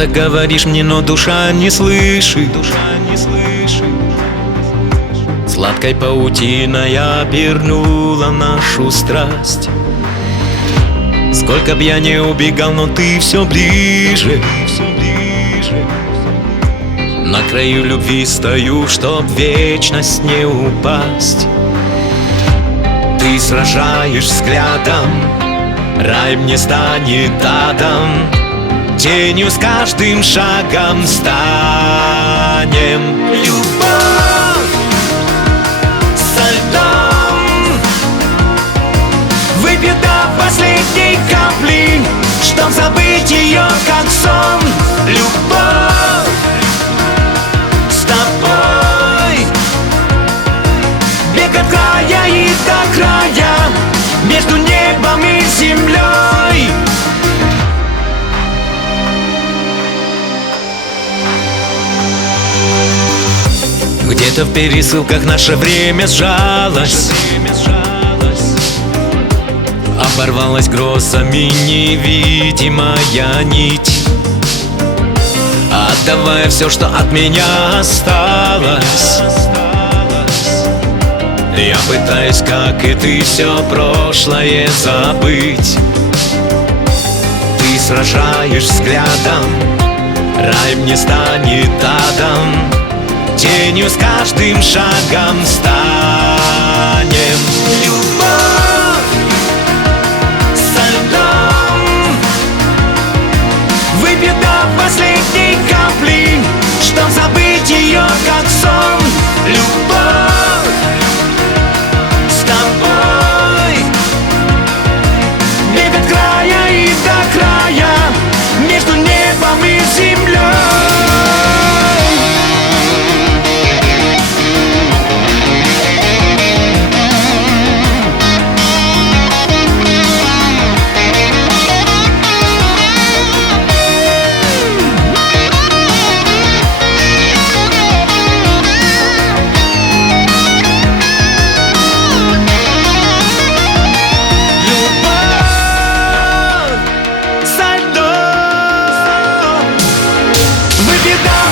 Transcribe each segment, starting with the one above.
Что-то говоришь мне, но душа не слышит. Сладкой паутиной обернула нашу страсть. Сколько б я не убегал, но ты все ближе. На краю любви стою, чтоб в вечность не упасть. Ты сражаешь взглядом, рай мне станет адом. Тенью с каждым шагом станем. Любовь со льдом, выпью до последней капли, чтоб забыть ее как сон. Любовь с тобой, бег от края и до края, между небом и землей. Где-то в пересылках наше время сжалось, оборвалась грозами невидимая нить, отдавая все, что от меня осталось. Я пытаюсь, как и ты, все прошлое забыть. Ты сражаешь взглядом, рай мне станет адом. Тенью с каждым шагом станем. Любовь со льдом, выпью до последней капли, чтоб забыть ее как сон. Любовь с тобой, бег от края и до края, между небом и землей.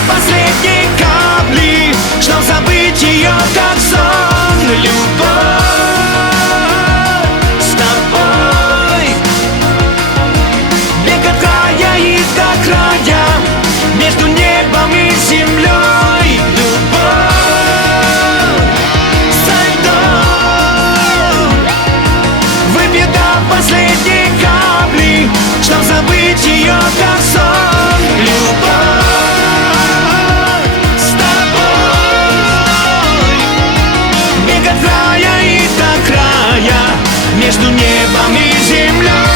Последней капли, чтоб забыть ее как сон. Любовь с тобой, бег от края и до края, между небом и землей. Любовь со льдом, выпью до последней капли, чтоб забыть ее как сон. Любовь между небом и землей.